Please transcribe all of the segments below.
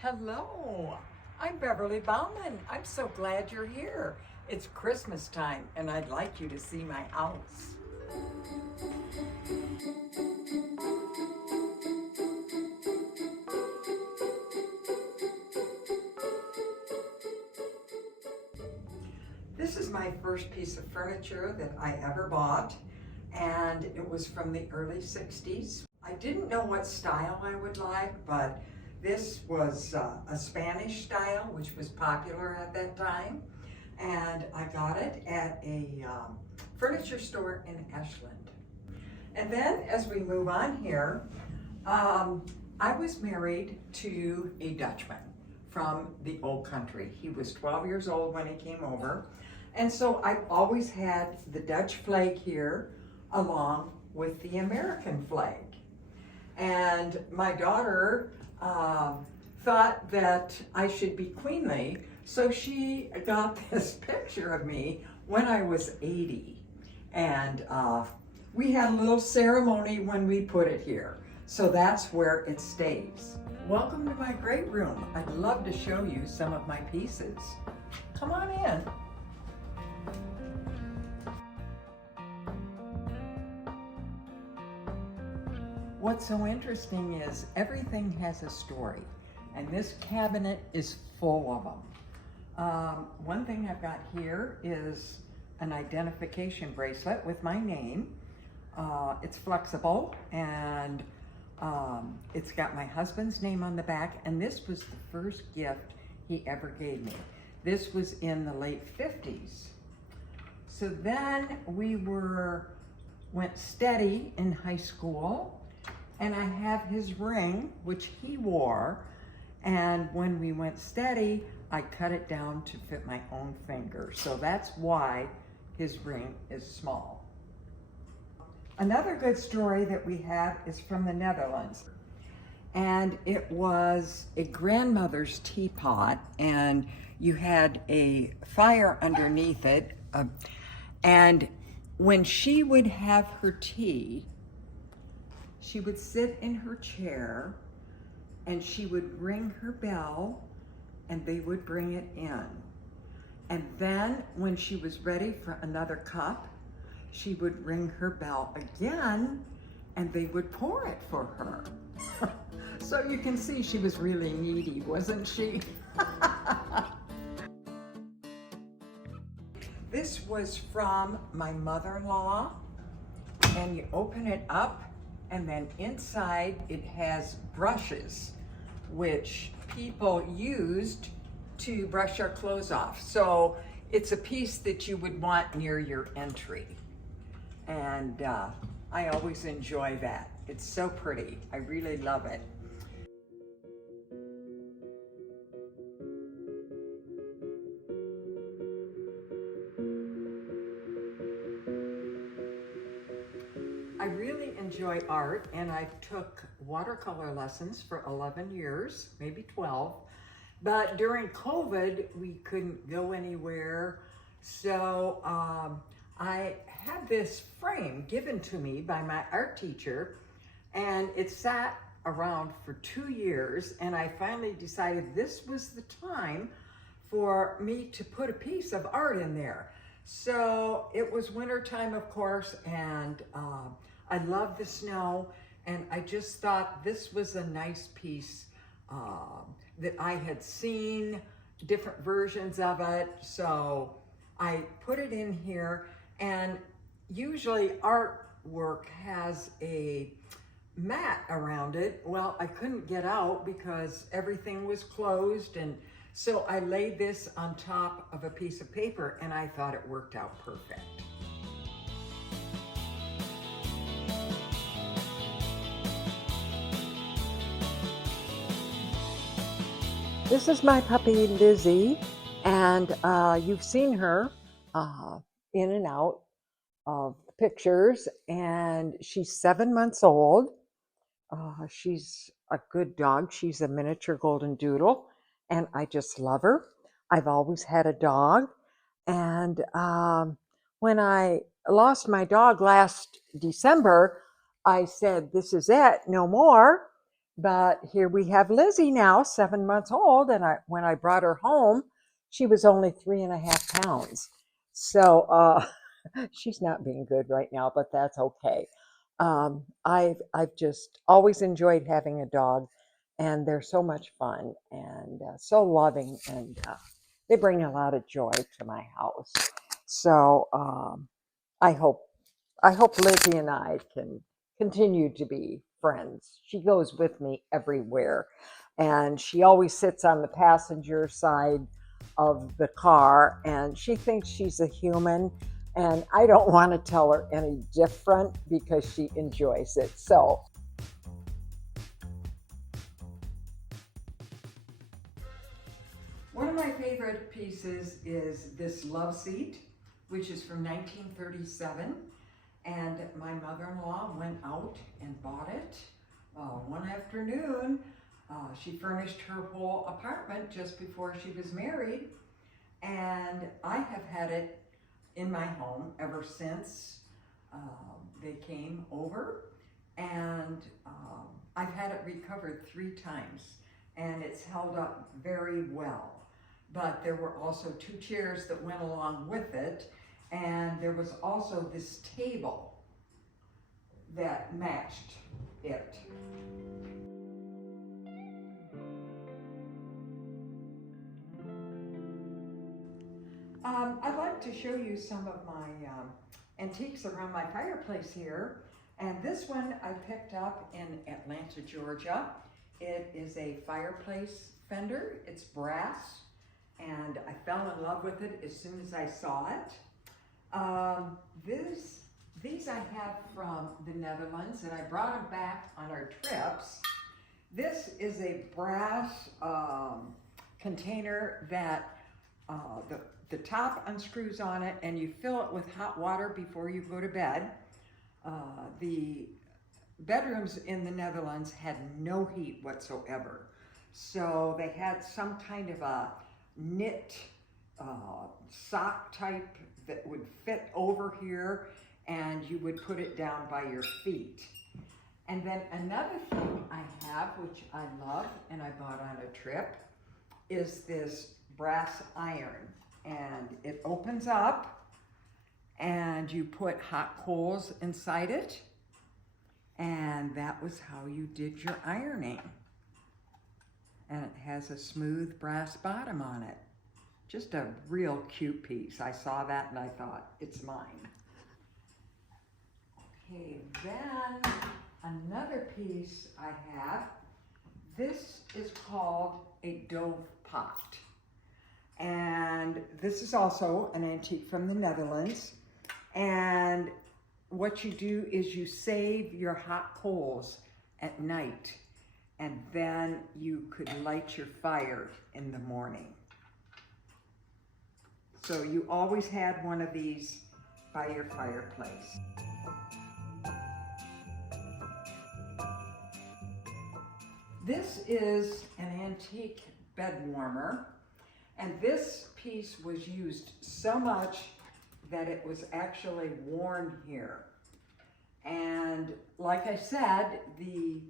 Hello, I'm Beverly Bauman. I'm so glad you're here. It's Christmas time and I'd like you to see my house. This is my first piece of furniture that I ever bought, and it was from the early 60s. I didn't know what style I would like, but this was a Spanish style, which was popular at that time. And I got it at a furniture store in Ashland. And then as we move on here, I was married to a Dutchman from the old country. He was 12 years old when he came over. And so I've always had the Dutch flag here along with the American flag. And my daughter thought that I should be queenly, so she got this picture of me when I was 80. And we had a little ceremony when we put it here. So that's where it stays. Welcome to my great room. I'd love to show you some of my pieces. Come on in. What's so interesting is everything has a story, and this cabinet is full of them. One thing I've got here is an identification bracelet with my name. It's flexible, and it's got my husband's name on the back, and this was the first gift he ever gave me. This was in the late 50s. So then we went steady in high school, and I have his ring, which he wore, and when we went steady, I cut it down to fit my own finger. So that's why his ring is small. Another good story that we have is from the Netherlands. And it was a grandmother's teapot, and you had a fire underneath it. And when she would have her tea, she would sit in her chair and she would ring her bell and they would bring it in. And then when she was ready for another cup, she would ring her bell again and they would pour it for her. So you can see she was really needy, wasn't she? This was from my mother-in-law, and you open it up, and then inside it has brushes, which people used to brush their clothes off. So it's a piece that you would want near your entry. And I always enjoy that. It's so pretty. I really love it. I really enjoy art, and I took watercolor lessons for 11 years, maybe 12. But during COVID, we couldn't go anywhere. So I had this frame given to me by my art teacher, and it sat around for 2 years, and I finally decided this was the time for me to put a piece of art in there. So it was wintertime, of course, and I love the snow, and I just thought this was a nice piece that I had seen different versions of it. So I put it in here, and usually artwork has a mat around it. Well, I couldn't get out because everything was closed, and so I laid this on top of a piece of paper, and I thought it worked out perfect. This is my puppy, Lizzy, and you've seen her in and out of pictures, and she's 7 months old. She's a good dog. She's a miniature golden doodle, and I just love her. I've always had a dog, and when I lost my dog last December, I said, this is it, no more. But here we have Lizzy now, 7 months old, and when I brought her home, she was only 3.5 pounds. So she's not being good right now, but that's okay. I've just always enjoyed having a dog, and they're so much fun and so loving, and they bring a lot of joy to my house. So I hope I hope Lizzy and I can continue to be friends. She goes with me everywhere, and she always sits on the passenger side of the car, and she thinks she's a human. And I don't want to tell her any different because she enjoys it. So, one of my favorite pieces is this love seat, which is from 1937. And my mother-in-law went out and bought it one afternoon. She furnished her whole apartment just before she was married. And I have had it in my home ever since they came over. And I've had it recovered 3 times. And it's held up very well. But there were also 2 chairs that went along with it. And there was also this table that matched it. I'd like to show you some of my antiques around my fireplace here. And this one I picked up in Atlanta, Georgia. It is a fireplace fender. It's brass, and I fell in love with it as soon as I saw it. These I have from the Netherlands, and I brought them back on our trips. This is a brass container that the top unscrews on it, and you fill it with hot water before you go to bed. The bedrooms in the Netherlands had no heat whatsoever. So they had some kind of a knit sock type that would fit over here, and you would put it down by your feet. And then another thing I have, which I love and I bought on a trip, is this brass iron. And it opens up, and you put hot coals inside it, and that was how you did your ironing. And it has a smooth brass bottom on it. Just a real cute piece. I saw that and I thought, it's mine. Okay, then another piece I have, this is called a dove pot. And this is also an antique from the Netherlands. And what you do is you save your hot coals at night, and then you could light your fire in the morning. So you always had one of these by your fireplace. This is an antique bed warmer, and this piece was used so much that it was actually worn here. And like I said, the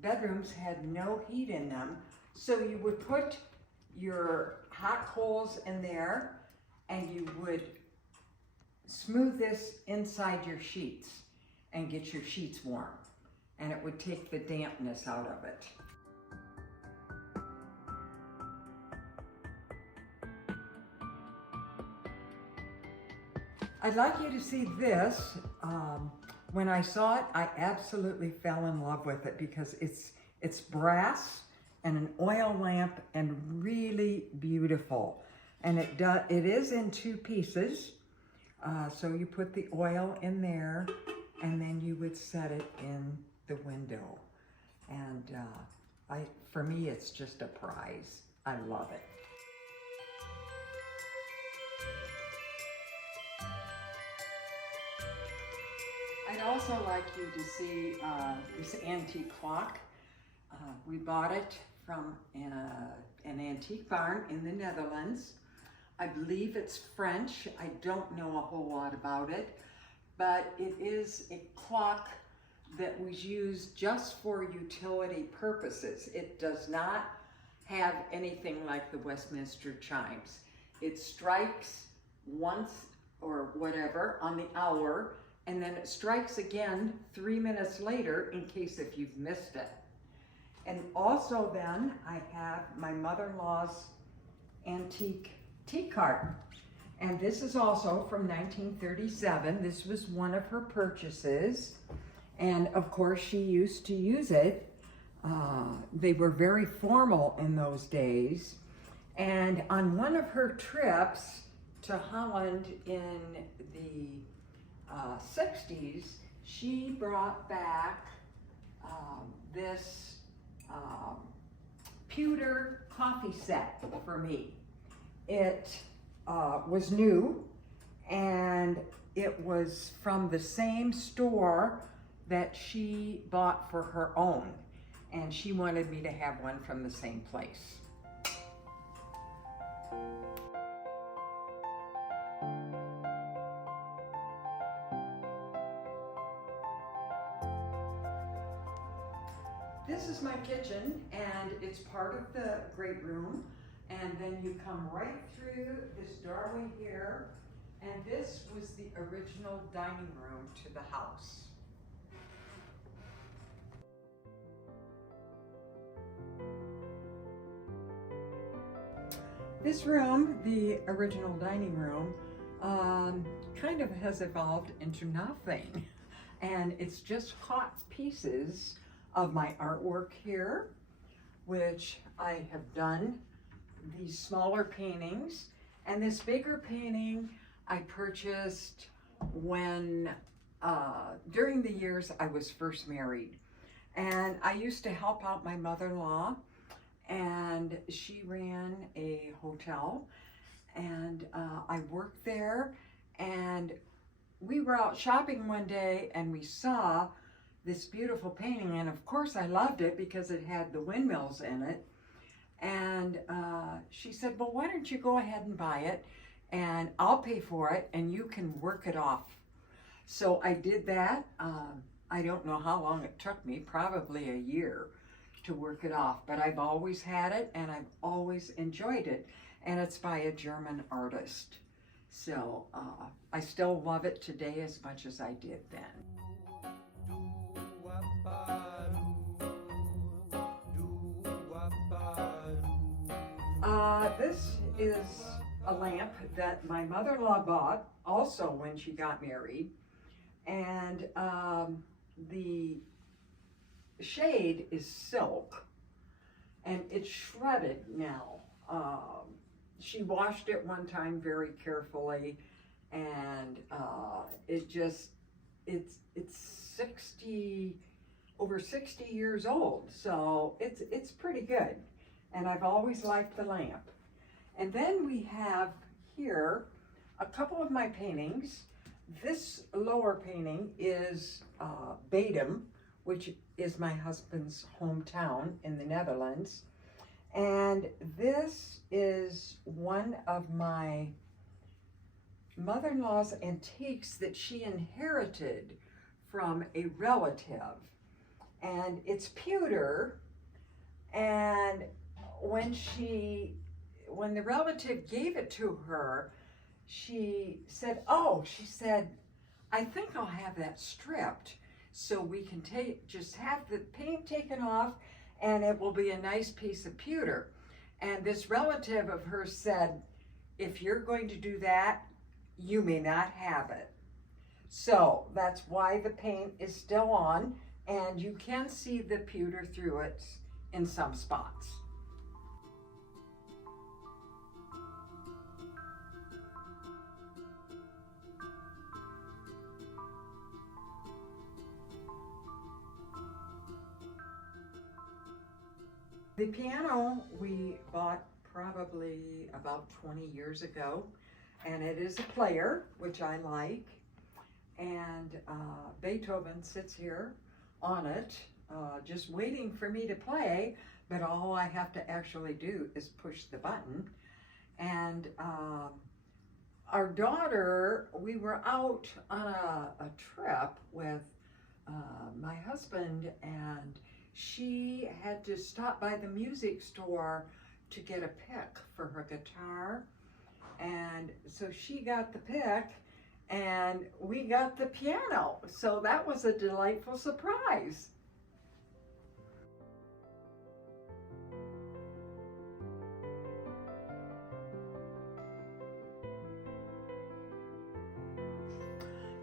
bedrooms had no heat in them, so you would put your hot coals in there and you would smooth this inside your sheets and get your sheets warm, and it would take the dampness out of it. I'd like you to see this. When I saw it, I absolutely fell in love with it because it's brass and an oil lamp and really beautiful. And it is in 2 pieces. So you put the oil in there, and then you would set it in the window. And for me, it's just a prize. I love it. I'd also like you to see this antique clock. We bought it from an antique barn in the Netherlands. I believe it's French. I don't know a whole lot about it, but it is a clock that was used just for utility purposes. It does not have anything like the Westminster chimes. It strikes once or whatever on the hour, and then it strikes again 3 minutes later in case if you've missed it. And also then I have my mother-in-law's antique tea cart. And this is also from 1937. This was one of her purchases. And of course she used to use it. They were very formal in those days. And on one of her trips to Holland in the 60s, she brought back this pewter coffee set for me. It was new, and it was from the same store that she bought for her own, and she wanted me to have one from the same place. This is my kitchen, and it's part of the great room. And then you come right through this doorway here, and this was the original dining room to the house. This room, the original dining room, kind of has evolved into nothing. And it's just caught pieces of my artwork here, which I have done these smaller paintings. And this bigger painting I purchased when, during the years I was first married. And I used to help out my mother-in-law, and she ran a hotel, and I worked there, and we were out shopping one day and we saw this beautiful painting, and of course I loved it because it had the windmills in it. And she said, well, why don't you go ahead and buy it, and I'll pay for it and you can work it off. So I did that. I don't know how long it took me, probably a year to work it off, but I've always had it and I've always enjoyed it. And it's by a German artist. So I still love it today as much as I did then. This is a lamp that my mother-in-law bought also when she got married. And the shade is silk, and it's shredded now. She washed it one time very carefully, and it's over 60 years old, so it's pretty good. And I've always liked the lamp. And then we have here a couple of my paintings. This lower painting is Bedum, which is my husband's hometown in the Netherlands. And this is one of my mother-in-law's antiques that she inherited from a relative. And it's pewter, and when the relative gave it to her, she said, I think I'll have that stripped so we can just have the paint taken off, and it will be a nice piece of pewter. And this relative of hers said, if you're going to do that, you may not have it. So that's why the paint is still on, and you can see the pewter through it in some spots. The piano we bought probably about 20 years ago, and it is a player, which I like, and Beethoven sits here on it, just waiting for me to play, but all I have to actually do is push the button. And our daughter, we were out on a trip with my husband, and she had to stop by the music store to get a pick for her guitar. And so she got the pick and we got the piano. So that was a delightful surprise.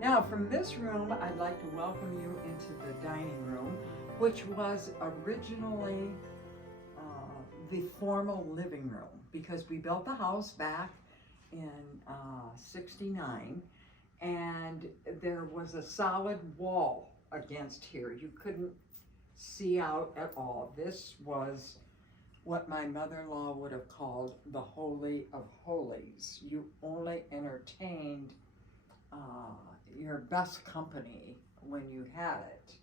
Now from this room, I'd like to welcome you into the dining room, which was originally the formal living room, because we built the house back in '69, and there was a solid wall against here. You couldn't see out at all. This was what my mother-in-law would have called the Holy of Holies. You only entertained your best company when you had it.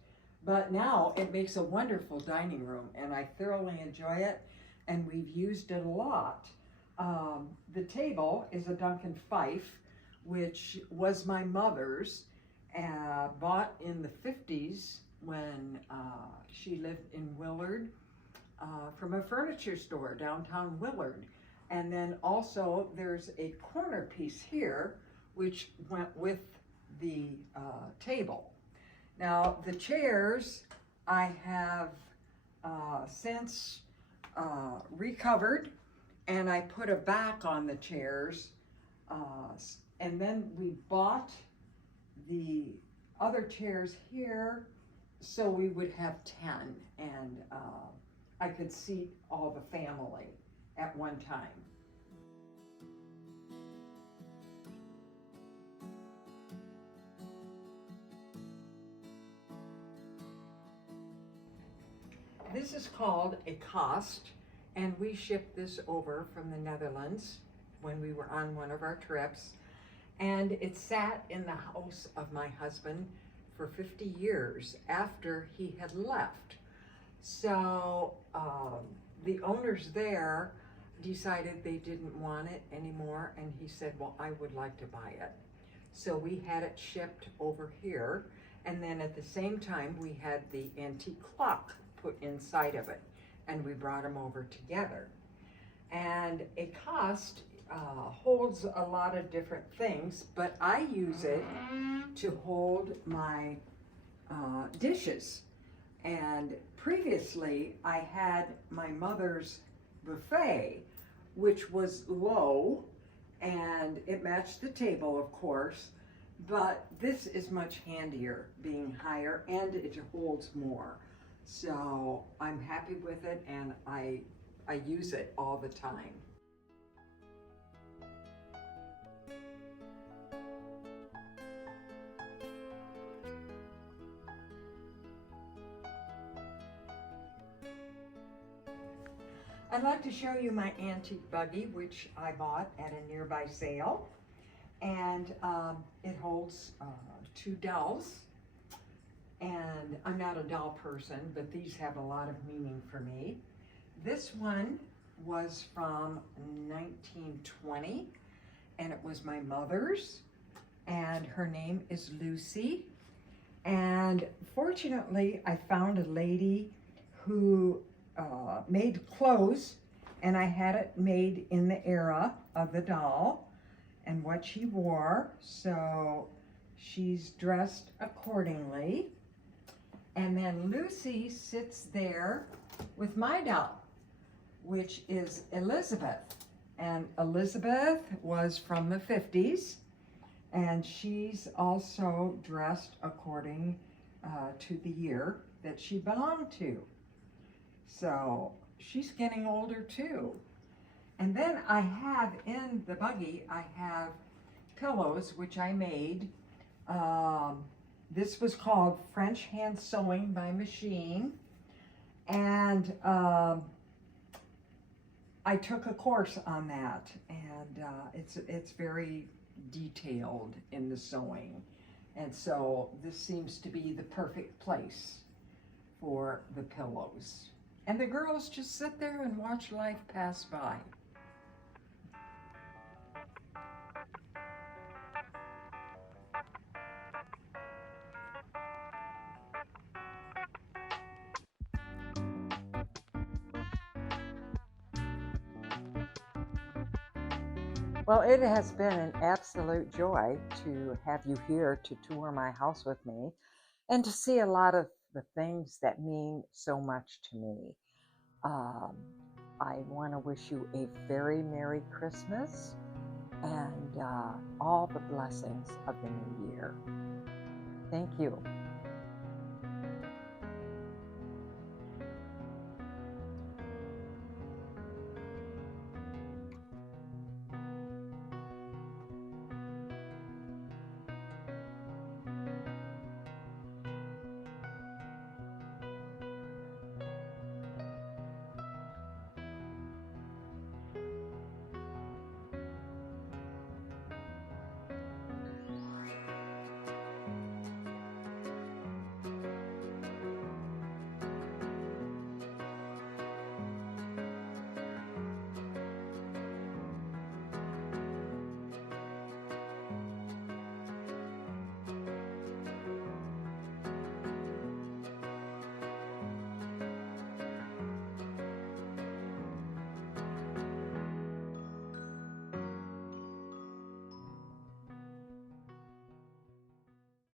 But now it makes a wonderful dining room, and I thoroughly enjoy it, and we've used it a lot. The table is a Duncan Fife, which was my mother's, bought in the 50s when she lived in Willard, from a furniture store downtown Willard. And then also there's a corner piece here which went with the table. Now the chairs I have since recovered, and I put a back on the chairs, and then we bought the other chairs here so we would have 10, and I could seat all the family at one time. This is called a cost, and we shipped this over from the Netherlands when we were on one of our trips, and it sat in the house of my husband for 50 years after he had left. So the owners there decided they didn't want it anymore, and he said, well, I would like to buy it. So we had it shipped over here, and then at the same time we had the antique clock put inside of it, and we brought them over together. And a cost holds a lot of different things, but I use it to hold my dishes. And previously I had my mother's buffet, which was low, and it matched the table, of course, but this is much handier being higher, and it holds more. So I'm happy with it, and I use it all the time. I'd like to show you my antique buggy, which I bought at a nearby sale, and it holds 2 dolls. And I'm not a doll person, but these have a lot of meaning for me. This one was from 1920, and it was my mother's, and her name is Lucy. And fortunately, I found a lady who made clothes, and I had it made in the era of the doll and what she wore, so she's dressed accordingly. And then Lucy sits there with my doll, which is Elizabeth. And Elizabeth was from the 50s, and she's also dressed according to the year that she belonged to. So she's getting older too. And then I have in the buggy, I have pillows, which I made. This was called French hand sewing by machine, and I took a course on that, and it's very detailed in the sewing, and so this seems to be the perfect place for the pillows. And the girls just sit there and watch life pass by. Well, it has been an absolute joy to have you here to tour my house with me and to see a lot of the things that mean so much to me. Um, I want to wish you a very Merry Christmas and all the blessings of the new year. Thank you.